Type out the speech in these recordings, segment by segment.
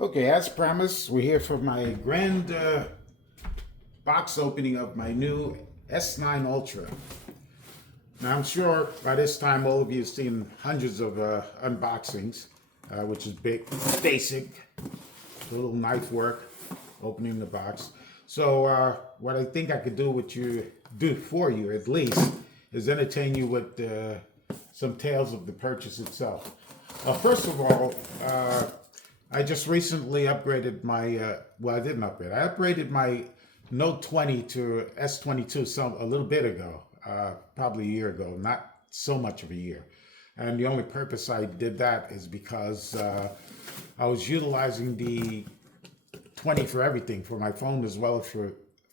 Okay, as promised, we're here for my grand box opening of my new S-9 Ultra. Now, I'm sure by this time all of you have seen hundreds of unboxings, which is basic, a little knife work, opening the box. So what I think I could do for you at least, is entertain you with some tales of the purchase itself. First of all, I just recently upgraded my, well, I didn't upgrade. I upgraded my Note 20 to S22 a little bit ago, probably a year ago, not so much of a year. And the only purpose I did that is because I was utilizing the 20 for everything, for my phone as well as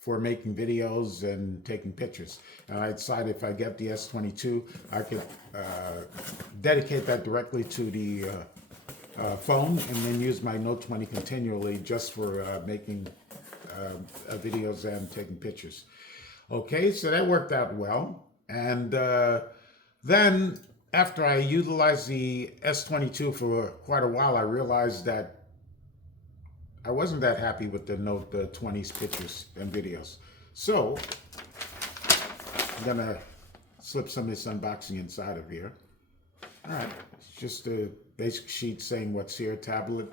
for making videos and taking pictures. And I decided if I get the S22, I could dedicate that directly to the phone and then use my Note 20 continually just for making videos and taking pictures. Okay, so that worked out well. And then after I utilized the S22 for quite a while, I realized that I wasn't that happy with the Note 20's pictures and videos. So I'm gonna slip some of this unboxing inside of here. All right, it's just a basic sheet saying what's here. Tablet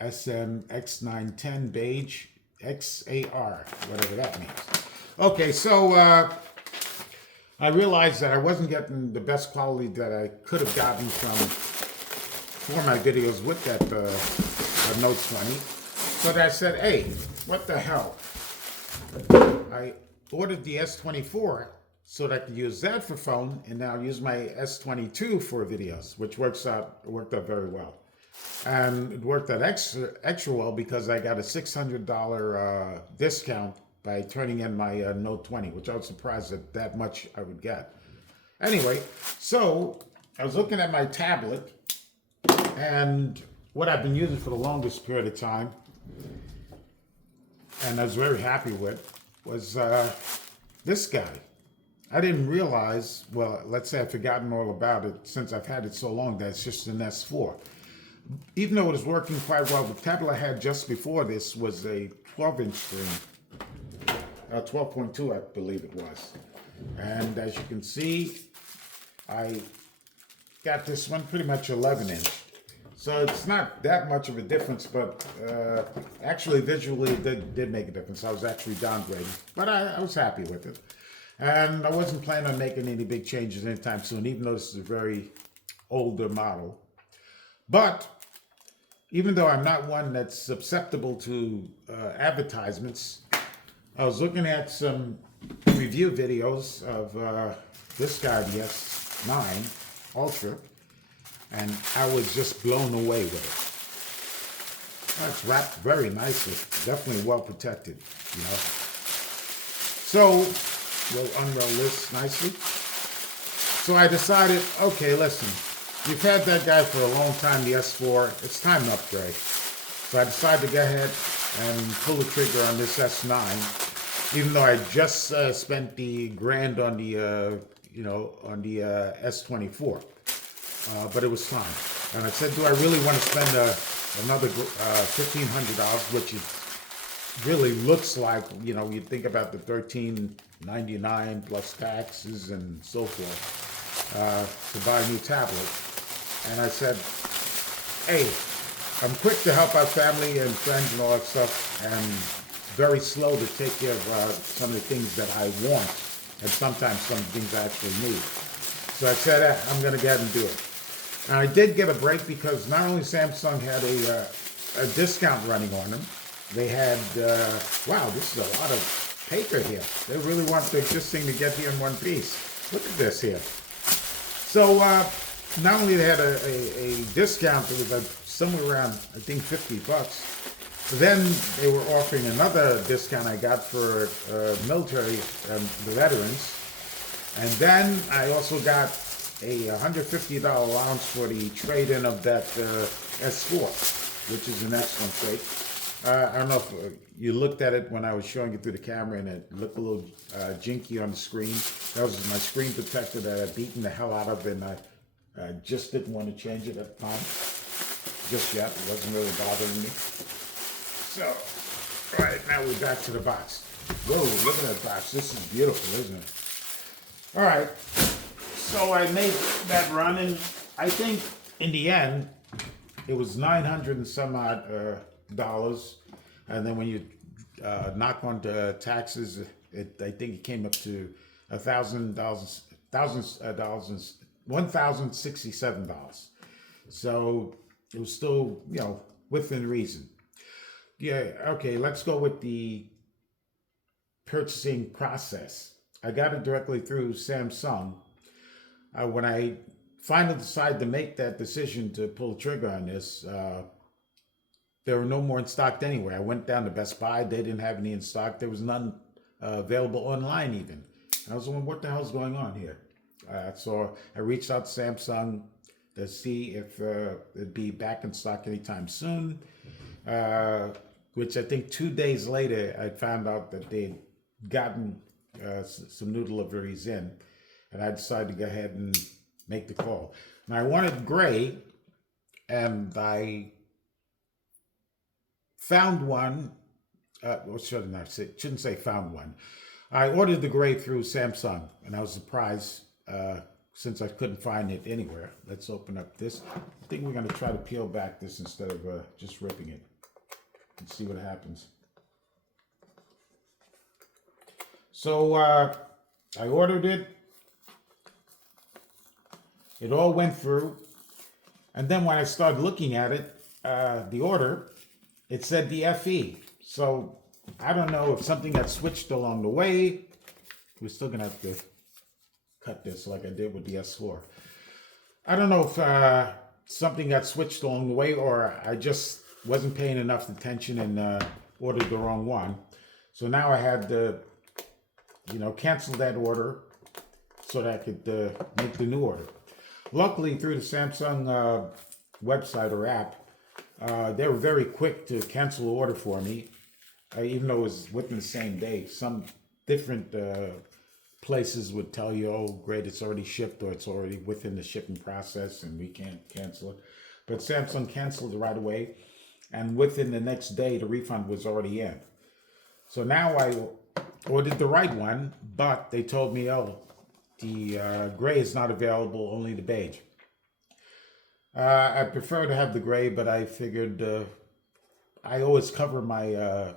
SM X910 beige XAR, whatever that means. Okay, so I realized that I wasn't getting the best quality that I could have gotten for my videos with that Note 20. So I said, hey, what the hell? I ordered the S24 so that I could use that for phone, and now use my S22 for videos, which worked out very well. And it worked out extra well because I got a $600 discount by turning in my Note 20, which I was surprised that much I would get. Anyway, so I was looking at my tablet, and what I've been using for the longest period of time, and I was very happy with, was this guy. I didn't realize, well, let's say I've forgotten all about it since I've had it so long, that it's just an S4. Even though it was working quite well, the tablet I had just before this was a 12-inch screen, 12.2 I believe it was. And as you can see, I got this one pretty much 11-inch. So it's not that much of a difference, but actually visually it did make a difference. I was actually downgrading, but I was happy with it. And I wasn't planning on making any big changes anytime soon, even though this is a very older model. But even though I'm not one that's susceptible to advertisements, I was looking at some review videos of this guy, the S-9 Ultra, and I was just blown away with it. It's wrapped very nicely, definitely well protected, you know. So we'll unroll this nicely. So I decided, okay, listen, you've had that guy for a long time, the S4, it's time to upgrade. So I decided to go ahead and pull the trigger on this S9, even though I just spent the grand on the, S24. But it was time. And I said, do I really want to spend another $1,500, which it really looks like, you know, you think about the $13.99 plus taxes and so forth, to buy a new tablet. And I said, hey, I'm quick to help out family and friends and all that stuff, and very slow to take care of some of the things that I want, and sometimes some things I actually need. So I said, I'm going to go ahead and do it. And I did get a break because not only Samsung had a discount running on them, they had, wow, this is a lot of paper here. They really want this thing to get here in one piece. Look at this here. So not only they had a discount, it was somewhere around, I think, $50. Then they were offering another discount I got for military, the veterans. And then I also got a $150 allowance for the trade-in of that S4, which is an excellent trade. I don't know if you looked at it when I was showing it through the camera, and it looked a little jinky on the screen. That was my screen protector that I'd beaten the hell out of, and I just didn't want to change it at the time. just yet. It wasn't really bothering me. So, all right, now we're back to the box. Whoa, look at that box. This is beautiful, isn't it? All right, so I made that run, and I think in the end, it was 900 and some odd dollars. And then when you knock on the taxes, I think it came up to $1,000, $1,067. So it was still, within reason. Yeah, okay, let's go with the purchasing process. I got it directly through Samsung. When I finally decided to make that decision to pull the trigger on this, there were no more in stock anywhere. I went down to Best Buy. They didn't have any in stock. There was none available online even. I was wondering what the hell's going on here. So I reached out to Samsung to see if it'd be back in stock anytime soon, which I think 2 days later, I found out that they'd gotten some new deliveries in, and I decided to go ahead and make the call. Now I wanted gray, and I found one. Well, shouldn't say found one. I ordered the gray through Samsung, and I was surprised since I couldn't find it anywhere. Let's open up this. I think we're going to try to peel back this instead of just ripping it and see what happens. So I ordered it. It all went through. And then when I started looking at it, the order, it said the FE. So I don't know if something got switched along the way. We're still going to have to cut this like I did with the S4. I don't know if something got switched along the way, or I just wasn't paying enough attention and ordered the wrong one. So now I had to, cancel that order so that I could make the new order. Luckily, through the Samsung website or app, they were very quick to cancel the order for me, even though it was within the same day. Some different places would tell you, oh, great, it's already shipped, or it's already within the shipping process and we can't cancel it. But Samsung canceled it right away, and within the next day, the refund was already in. So now I ordered the right one, but they told me, oh, the gray is not available, only the beige. I prefer to have the gray, but I figured I always cover my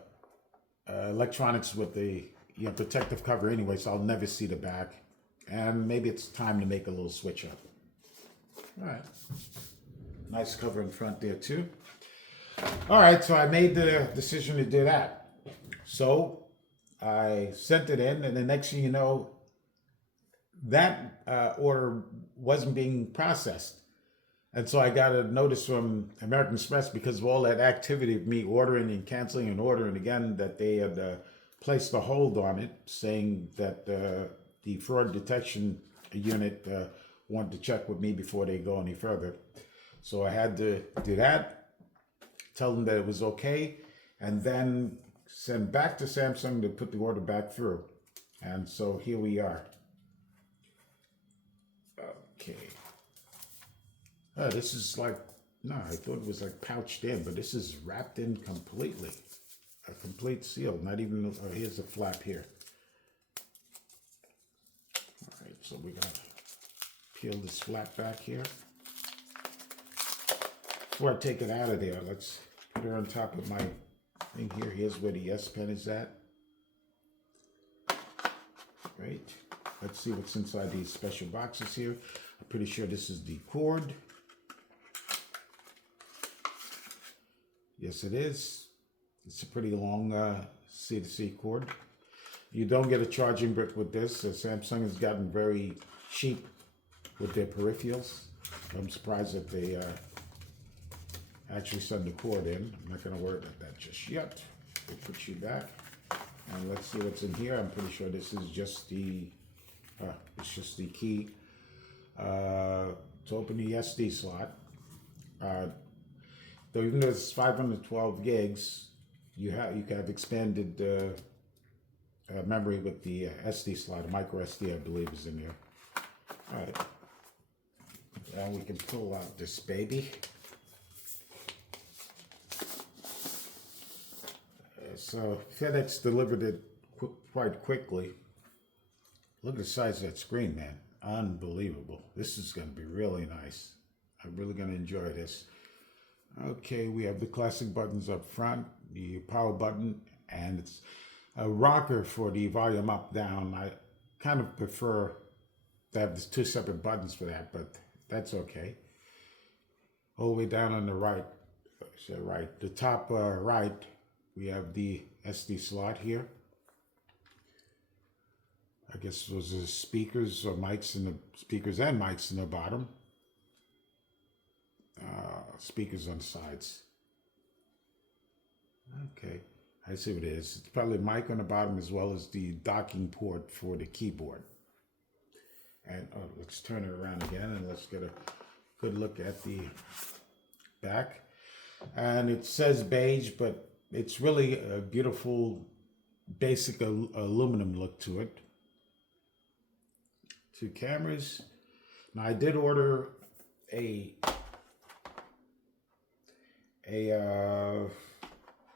electronics with the protective cover anyway, so I'll never see the back. And maybe it's time to make a little switch up. All right. Nice cover in front there too. All right, so I made the decision to do that. So I sent it in, and the next thing you know, that order wasn't being processed. And so I got a notice from American Express, because of all that activity of me ordering and canceling and ordering again, that they had placed a hold on it, saying that the fraud detection unit wanted to check with me before they go any further. So I had to do that, tell them that it was okay, and then send back to Samsung to put the order back through. And so here we are. Okay. This is like, no, I thought it was like pouched in, but this is wrapped in completely. A complete seal, not even, here's a flap here. All right, so we got to peel this flap back here. Before I take it out of there, let's put her on top of my thing here. Here's where the S Pen is at. Great. Let's see what's inside these special boxes here. I'm pretty sure this is the cord. Yes, it is. It's a pretty long C2C cord. You don't get a charging brick with this. Samsung has gotten very cheap with their peripherals. I'm surprised that they actually send the cord in. I'm not going to worry about that just yet. We'll put you back. And let's see what's in here. I'm pretty sure this is just the key to open the SD slot. Though even though it's 512 gigs, you can have expanded memory with the SD slot. A micro SD, I believe, is in there. All right. And we can pull out this baby. So FedEx delivered it quite quickly. Look at the size of that screen, man. Unbelievable. This is going to be really nice. I'm really going to enjoy this. Okay, we have the classic buttons up front, the power button, and it's a rocker for the volume up, down. I kind of prefer to have these two separate buttons for that, but that's okay. All the way down on the right, the top right, we have the SD slot here. I guess those are speakers or mics in the speakers and mics in the bottom. Speakers on the sides. Okay, I see what it is. It's probably a mic on the bottom as well as the docking port for the keyboard. And let's turn it around again and let's get a good look at the back. And it says beige, but it's really a beautiful basic aluminum look to it. Two cameras. Now I did order a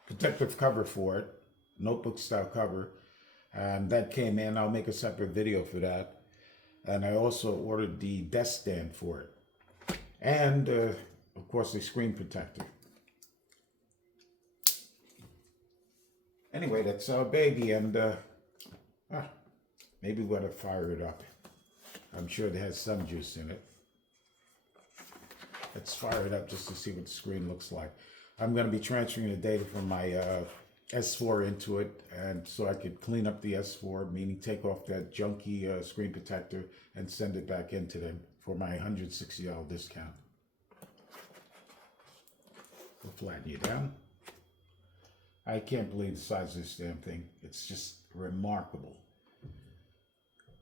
protective cover for it, notebook style cover, and that came in. I'll make a separate video for that. And I also ordered the desk stand for it, and of course the screen protector. Anyway, that's our baby, and maybe we ought to fire it up. I'm sure it has some juice in it. Let's fire it up just to see what the screen looks like. I'm going to be transferring the data from my S4 into it, and so I could clean up the S4, meaning take off that junky screen protector and send it back into them for my $160 discount. We'll flatten you down. I can't believe the size of this damn thing. It's just remarkable.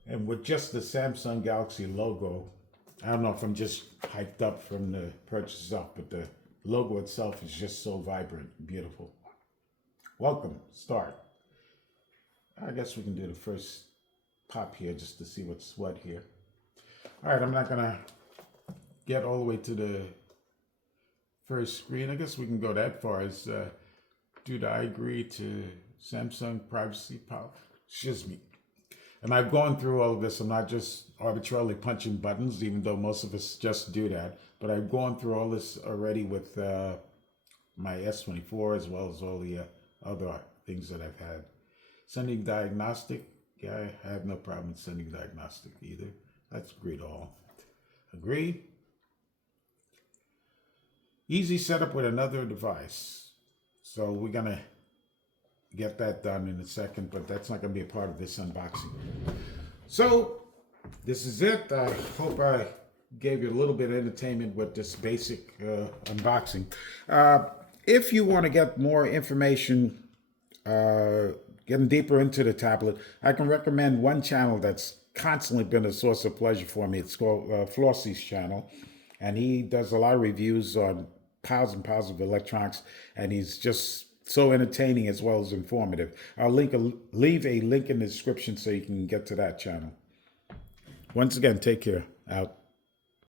And with just the Samsung Galaxy logo, I don't know if I'm just hyped up from the purchase itself, but the logo itself is just so vibrant and beautiful. Welcome, start. I guess we can do the first pop here just to see what's what here. All right, I'm not gonna get all the way to the first screen. I guess we can go that far as, do I agree to Samsung privacy policy? Excuse me. And I've gone through all of this. I'm not just arbitrarily punching buttons, even though most of us just do that. But I've gone through all this already with my S24, as well as all the other things that I've had. Sending diagnostic, yeah, I have no problem with sending diagnostic either. Let's agree to all. Agree. Easy setup with another device. So we're going to get that done in a second, but that's not going to be a part of this unboxing. So this is it. I hope I gave you a little bit of entertainment with this basic unboxing. If you want to get more information, getting deeper into the tablet, I can recommend one channel that's constantly been a source of pleasure for me. It's called Flossie's channel, and he does a lot of reviews on piles and piles of electronics, and he's just so entertaining as well as informative. I'll leave a link in the description so you can get to that channel. Once again, take care. Out.